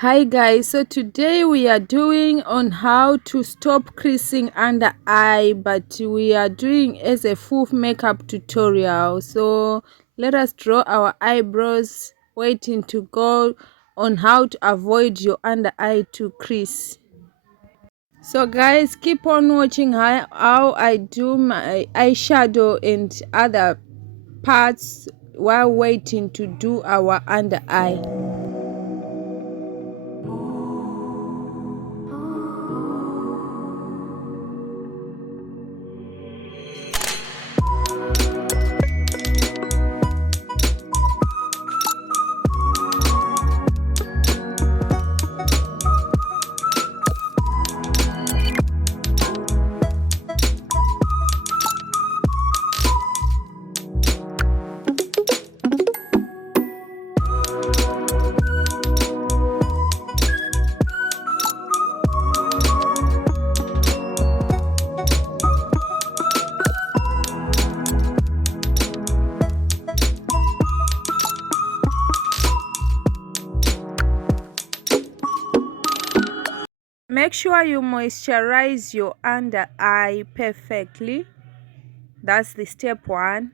Hi guys, so today we are doing on how to stop creasing under eye, but we are doing as a full makeup tutorial. So let us draw our eyebrows, waiting to go on how to avoid your under eye to crease. So guys, keep on watching how I do my eyeshadow and other parts while waiting to do our under eye. Make sure you moisturize your under eye perfectly. That's the step one.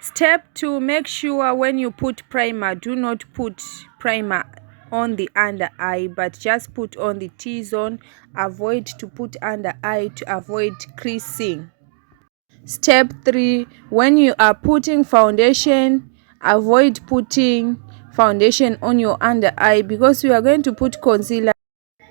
Step two, make sure when you put primer, do not put primer on the under eye, but just put on the T-zone. Avoid to put under eye to avoid creasing. Step three, when you are putting foundation, avoid putting foundation on your under eye because we are going to put concealer.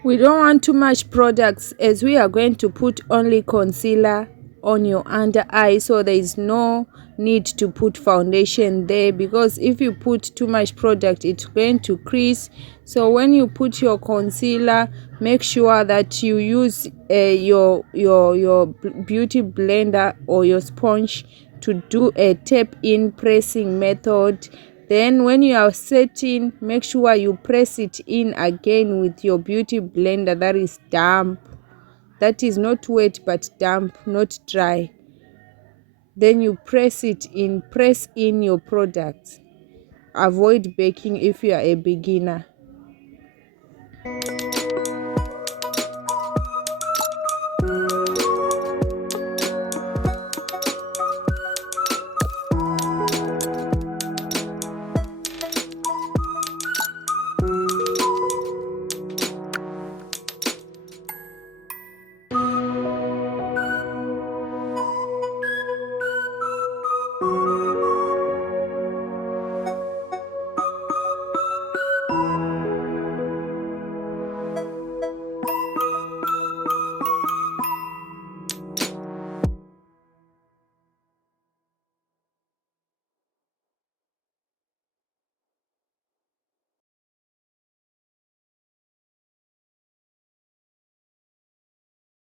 We don't want too much products as we are going to put only concealer on your under eye, so there is no need to put foundation there, because if you put too much product it's going to crease. So when you put your concealer, make sure that you use your beauty blender or your sponge to do a tap in pressing method. Then when you are setting, make sure you press it in again with your beauty blender that is damp. That is not wet but damp, not dry. Then you press it in, press in your products. Avoid baking if you are a beginner.